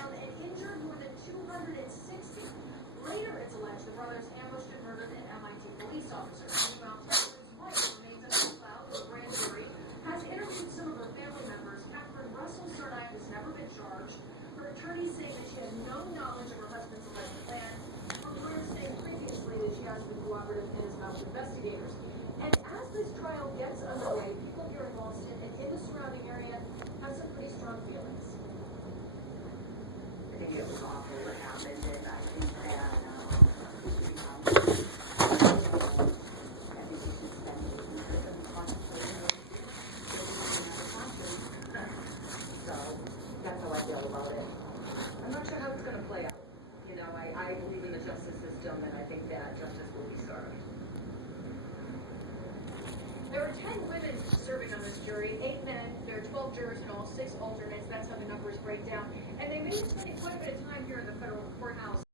and injured more than 260. Later, it's alleged the brothers ambushed and murdered an MIT police officer. Meanwhile, Taylor's wife remains under a cloud. The grand jury has interviewed some of her family members. Catherine Russell Surnine has never been charged. Her attorneys say that she had no knowledge of her husband's alleged plan. Her lawyer stated previously that she has been cooperative in his mouth with investigators. And as this trial gets underway, people here in Boston and in the surrounding area have some pretty strong feelings. I think it was awful what happened, and I think that so that's how I feel about it. I'm not sure how it's going to play out. You know, I believe in the justice system, and I think that justice will be served. There were 10 women serving on this jury, 8 men. There are 12 jurors in all, 6 alternates. That's how the numbers break down. And they may be spending quite a bit of time here in the federal courthouse.